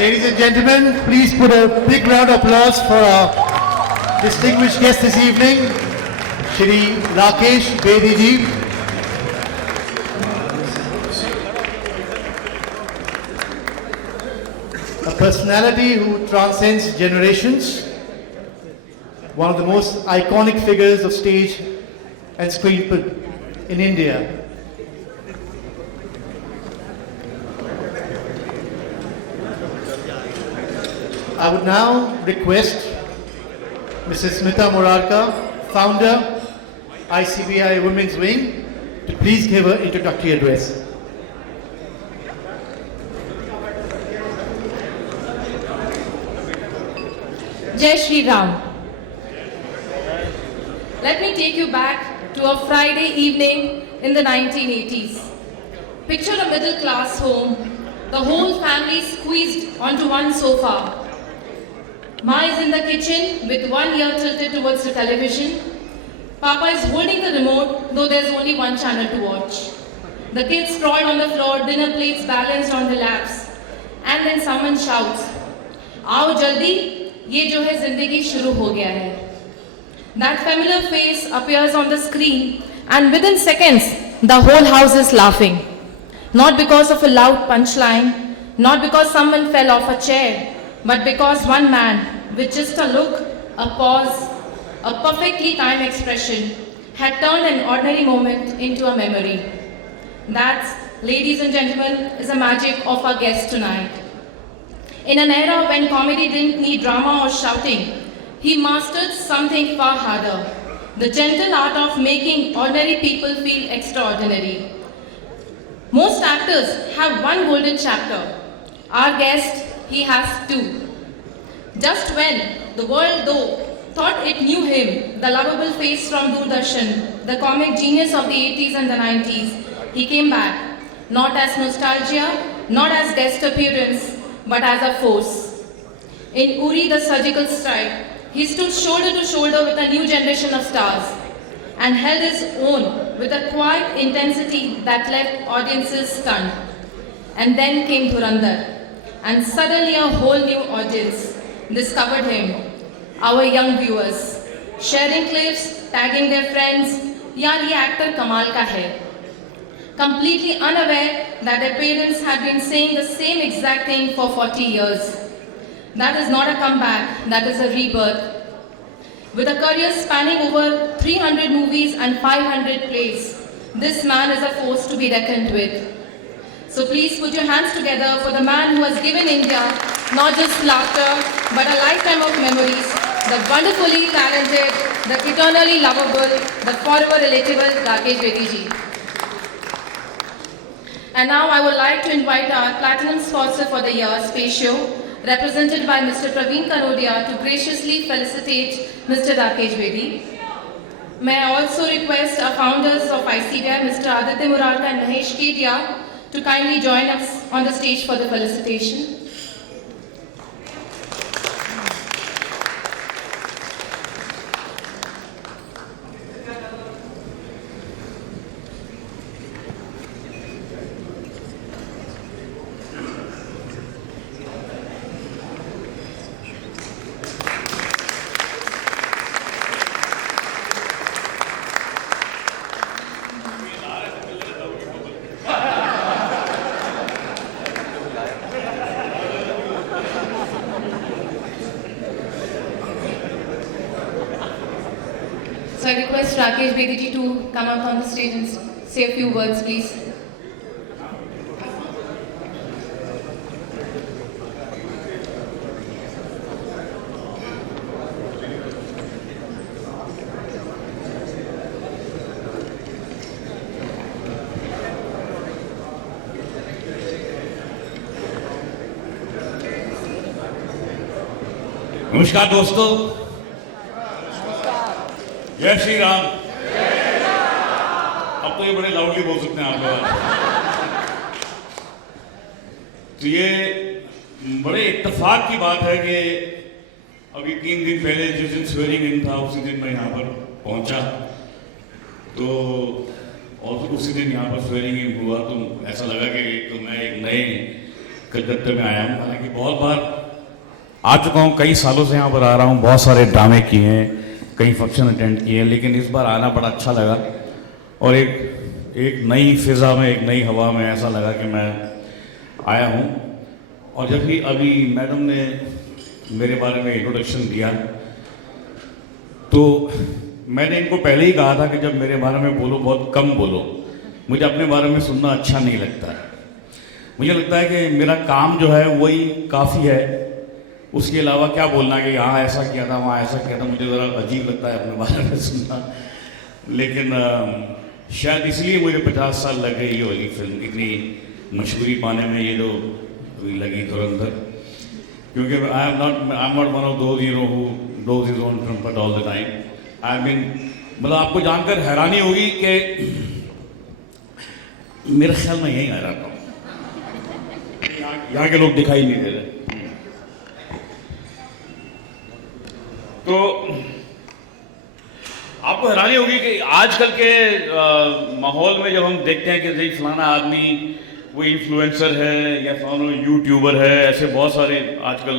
Ladies and gentlemen, please put a big round of applause for our distinguished guest this evening, Shri Rakesh Bedi ji. A personality who transcends generations, one of the most iconic figures of stage and screen in India. I would now request Mrs. Smita Murarka, founder, ICBI Women's Wing, to please give her introductory address. Jai Shri Ram. Let me take you back to a Friday evening in the 1980s. Picture a middle class home, the whole family squeezed onto one sofa. Ma is in the kitchen with one ear tilted towards the television. Papa is holding the remote, though there's only one channel to watch. The kids sprawled on the floor, dinner plates balanced on their laps. And then someone shouts, "Aao jaldi, ye jo hai zindagi shuru ho gaya hai." That familiar face appears on the screen, and within seconds, the whole house is laughing. Not because of a loud punchline, not because someone fell off a chair, but because one man, with just a look, a pause, a perfectly timed expression, had turned an ordinary moment into a memory. That, ladies and gentlemen, is the magic of our guest tonight. In an era when comedy didn't need drama or shouting, he mastered something far harder, the gentle art of making ordinary people feel extraordinary. Most actors have one golden chapter. Our guest, he has two. Just when the world, though, thought it knew him, the lovable face from Doordarshan, the comic genius of the 80s and the 90s, he came back, not as nostalgia, not as guest appearance, but as a force. In Uri the Surgical Strike, he stood shoulder to shoulder with a new generation of stars and held his own with a quiet intensity that left audiences stunned. And then came Dhurandhar, and suddenly a whole new audience discovered him, our young viewers, sharing clips, tagging their friends, "Yaar, ye actor kamal ka hai," completely unaware that their parents had been saying the same exact thing for 40 years. That is not a comeback, that is a rebirth. With a career spanning over 300 movies and 500 plays, this man is a force to be reckoned with. So please put your hands together for the man who has given India not just laughter, but a lifetime of memories, the wonderfully talented, the eternally lovable, the forever relatable Rakesh Bedi ji. And now I would like to invite our platinum sponsor for the year, Spatio, represented by Mr. Praveen Kanodia, to graciously felicitate Mr. Rakesh Bedi. May I also request our founders of ICBI, Mr. Aditya Murarka and Mahesh Kedia, to kindly join us on the stage for the felicitation. So I request Rakesh Bedi ji to come up on the stage and say a few words, please. नमस्कार दोस्तों, जय श्री राम। अब तो ये बड़े loudly बोल सकते हैं आप लोग। तो ये बड़े इत्तेफाक की बात है कि अभी 3 दिन पहले जिस दिन स्वेरिंग इन था उसी दिन मैं यहाँ पर पहुँचा, तो और उसी दिन यहाँ पर स्वेरिंग इन हुआ। तो ऐसा लगा कि तो मैं एक नए कलकत्ते में आया हूँ। हालांकि बहुत बार आ चुका हूँ, कई सालों से यहाँ पर आ रहा हूँ, बहुत सारे ड्रामे किए हैं, कई फंक्शन अटेंड किए हैं, लेकिन इस बार आना बड़ा अच्छा लगा और एक नई फिज़ा में, एक नई हवा में ऐसा लगा कि मैं आया हूँ। और जब भी अभी मैडम ने मेरे बारे में इंट्रोडक्शन दिया तो मैंने इनको पहले ही कहा था कि जब मेरे बारे में बोलो बहुत कम बोलो, मुझे अपने बारे में सुनना अच्छा नहीं लगता है। मुझे लगता है कि मेरा काम जो है वही काफ़ी है, उसके अलावा क्या बोलना कि यहाँ ऐसा किया था, वहाँ ऐसा किया था, मुझे ज़रा अजीब लगता है अपने बारे में सुनना। लेकिन शायद इसलिए मुझे 50 साल लग गई ये वाली फिल्म इतनी मशहूरी पाने में, ये जो अभी लगी धुरंधर, क्योंकि I am not one of those you know who dose his own trumpet all the time. I mean मतलब आपको जानकर हैरानी होगी कि मेरे ख्याल में यहीं आ रहा था, यहाँ के लोग दिखाई नहीं दे रहे। तो आपको हैरानी होगी कि आजकल के माहौल में जब हम देखते हैं कि भाई फलाना आदमी वो इन्फ्लुएंसर है या फलाना यूट्यूबर है, ऐसे बहुत सारे आजकल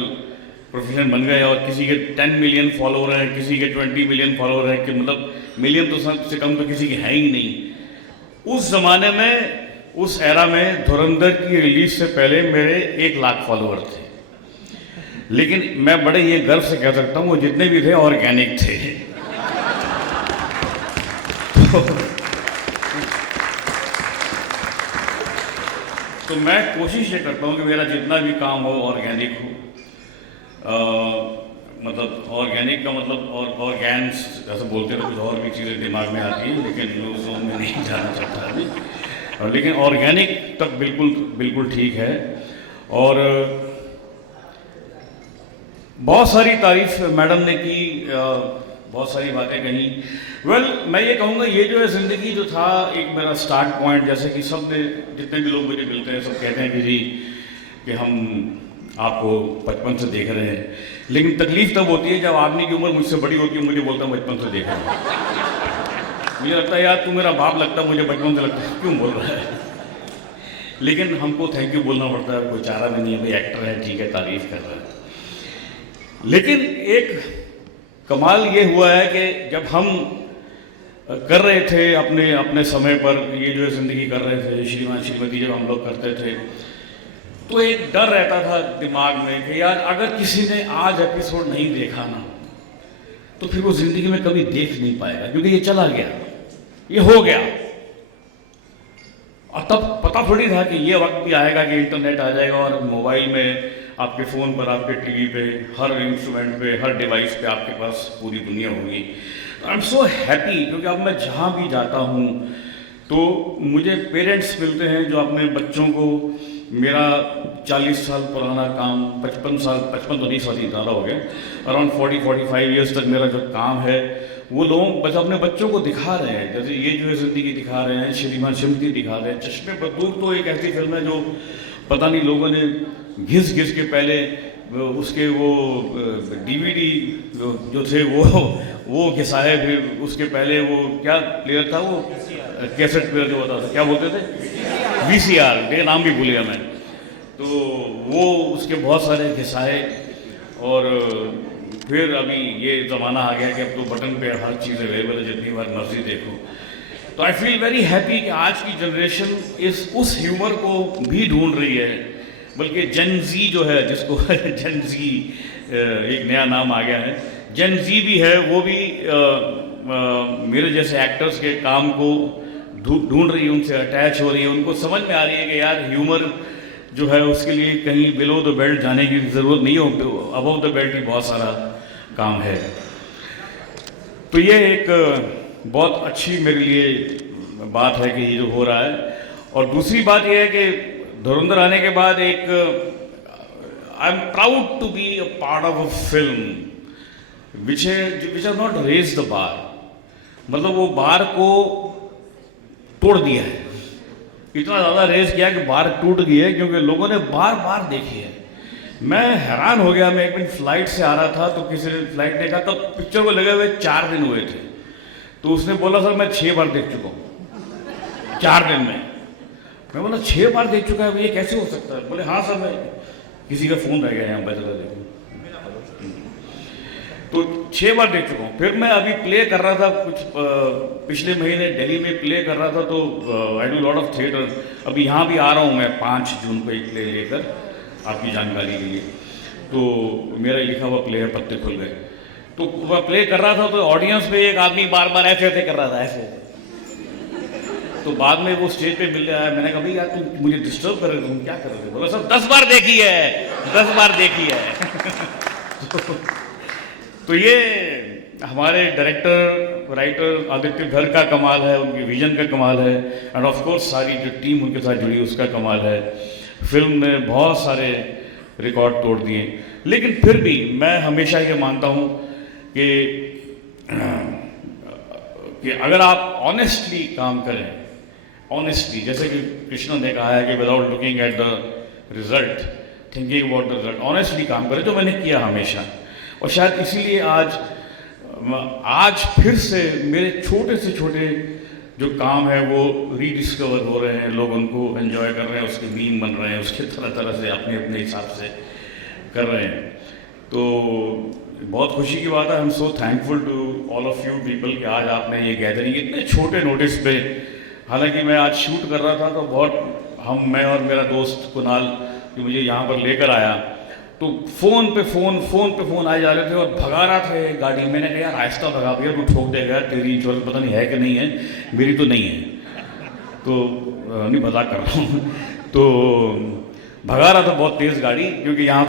प्रोफेशन बन गए और किसी के 10 मिलियन फॉलोअर हैं, किसी के 20 मिलियन फॉलोअर हैं, कि मतलब मिलियन तो सबसे कम तो किसी के है ही नहीं। उस जमाने में, उस एरा में धुरंधर की रिलीज से पहले मेरे 1 लाख फॉलोअर थे, लेकिन मैं बड़े ये गर्व से कह सकता हूँ वो जितने भी थे ऑर्गेनिक थे। तो मैं कोशिश ये करता हूँ कि मेरा जितना भी काम हो ऑर्गेनिक हो। मतलब ऑर्गेनिक का मतलब और ऑर्गेन्स जैसे बोलते हैं, कुछ और भी चीज़ें दिमाग में आती हैं, लेकिन उस जोन में नहीं जाना चाहता अभी। लेकिन ऑर्गेनिक तक बिल्कुल ठीक है। और बहुत सारी तारीफ मैडम ने की, बहुत सारी बातें कही। वेल, मैं ये कहूँगा ये जो है ज़िंदगी जो था एक मेरा स्टार्ट पॉइंट, जैसे कि सब ने, जितने भी लोग मुझे मिलते हैं सब कहते हैं कि जी कि हम आपको बचपन से देख रहे हैं, लेकिन तकलीफ तब होती है जब आदमी की उम्र मुझसे बड़ी होती है, मुझे बोलता है बचपन से देख रहा हूँ। मुझे लगता है यार तू मेरा बाप लगता है, मुझे बचपन से लगता है, क्यों बोल रहा है। लेकिन हमको थैंक यू बोलना पड़ता है, कोई चारा भी नहीं है, भाई एक्टर है ठीक है, तारीफ कर रहा है। लेकिन एक कमाल ये हुआ है कि जब हम कर रहे थे अपने समय पर ये जो ज़िंदगी कर रहे थे, श्रीमान श्रीमती जब हम लोग करते थे, तो एक डर रहता था दिमाग में कि यार अगर किसी ने आज एपिसोड नहीं देखा ना तो फिर वो ज़िंदगी में कभी देख नहीं पाएगा, क्योंकि ये चला गया, ये हो गया। और तब पता थोड़ी था कि ये वक्त भी आएगा कि इंटरनेट आ जाएगा और मोबाइल में, आपके फ़ोन पर, आपके टीवी पे, हर इंस्ट्रूमेंट पे, हर डिवाइस पे आपके पास पूरी दुनिया होगी। आई एम सो हैप्पी, क्योंकि अब मैं जहाँ भी जाता हूँ तो मुझे पेरेंट्स मिलते हैं जो अपने बच्चों को, मेरा 40 साल पुराना काम, 55 तो नहीं, सॉरी ज़्यादा हो गया, अराउंड 40-45 ईयर्स तक मेरा जो काम है वो लोग बस अपने बच्चों को दिखा रहे हैं। जैसे ये जो है ज़िंदगी दिखा रहे हैं, श्रीमान श्रीमती दिखा रहे हैं, चश्मे पर दूर तो एक ऐसी फिल्म है जो पता नहीं लोगों ने घिस के पहले उसके वो DVD जो थे वो घिसाए, फिर उसके पहले वो क्या प्लेयर था, वो कैसेट प्लेयर जो होता था, क्या बोलते थे, VCR, ये नाम भी भूल गया मैं। तो वो उसके बहुत सारे घिसाए और फिर अभी ये ज़माना आ गया कि अब तो बटन पे हर चीज़ अवेलेबल है, जितनी बार मर्जी देखो। तो आई फील वेरी हैप्पी कि आज की जनरेशन उस ह्यूमर को भी ढूंढ रही है, बल्कि जेन जी जो है, जिसको जेन जी एक नया नाम आ गया है, जेन जी भी है, वो भी मेरे जैसे एक्टर्स के काम को ढूंढ रही है, उनसे अटैच हो रही है, उनको समझ में आ रही है कि यार ह्यूमर जो है उसके लिए कहीं बिलो द बेल्ट जाने की ज़रूरत नहीं हो, अबव द बेल्ट भी बहुत सारा काम है। तो ये एक बहुत अच्छी मेरे लिए बात है कि ये जो हो रहा है। और दूसरी बात ये है कि धुरंधर आने के बाद एक I am proud to be a part of a film which has not raise the bar, मतलब वो बार को तोड़ दिया है, इतना ज़्यादा रेस किया कि बार टूट गई है, क्योंकि लोगों ने बार बार देखी है। मैं हैरान हो गया, मैं एक दिन फ्लाइट से आ रहा था तो किसी ने फ्लाइट देखा, तब पिक्चर को लगे हुए 4 दिन हुए थे, तो उसने बोला सर मैं 6 बार देख चुका हूँ 4 दिन में। मैं बोला 6 बार देख चुका है, ये कैसे हो सकता है? बोले हाँ सर, मैं किसी का फ़ोन रह गया यहाँ पर, चला देखो। तो 6 बार देख चुका हूँ। फिर मैं अभी प्ले कर रहा था कुछ पिछले महीने दिल्ली में प्ले कर रहा था, तो I do lot of theatre. अभी यहाँ भी आ रहा हूँ मैं 5 जून को एक प्ले लेकर, आपकी जानकारी के लिए। तो मेरा लिखा हुआ प्ले है पत्ते खुल गए। तो वह प्ले कर रहा था तो ऑडियंस में एक आदमी बार बार ऐसे ऐसे कर रहा था, ऐसे। तो बाद में वो स्टेज पे मिल रहा है, मैंने कहा भाई यार तुम मुझे डिस्टर्ब कर रहे हो, तुम क्या कर रहे हो? बोला सर 10 बार देखी है, 10 बार देखी है। तो ये हमारे डायरेक्टर राइटर आदित्य घर का कमाल है, उनकी विजन का कमाल है, एंड ऑफ कोर्स सारी जो टीम उनके साथ जुड़ी उसका कमाल है। फिल्म ने बहुत सारे रिकॉर्ड तोड़ दिए, लेकिन फिर भी मैं हमेशा ये मानता हूँ कि अगर आप ऑनेस्टली काम करें, ऑनेस्टली, जैसे कि कृष्ण ने कहा है कि without looking at the result thinking about the result, honestly काम करें, जो मैंने किया हमेशा। और शायद इसीलिए आज फिर से मेरे छोटे से छोटे जो काम है वो रीडिस्कवर हो रहे हैं, लोग उनको एंजॉय कर रहे हैं, उसके मीम बन रहे हैं, उसके तरह तरह से अपने अपने हिसाब से कर रहे हैं। तो बहुत खुशी की बात है। I am so thankful to all of you people कि आज आपने ये गैदरिंग इतने छोटे नोटिस पे, हालांकि मैं आज शूट कर रहा था तो बहुत मैं और मेरा दोस्त कुणाल जो मुझे यहाँ पर लेकर आया, तो फोन पे फोन आए जा रहे थे और भगा रहा था ये गाड़ी। मैंने कहा यार आहिस्ता भगा भैया, तू ठोक देगा, तेरी इंश्योरेंस पता नहीं है कि नहीं है, मेरी तो नहीं है, तो नहीं मजाक कर रहा हूँ। तो भगा रहा था बहुत तेज़ गाड़ी, क्योंकि यहाँ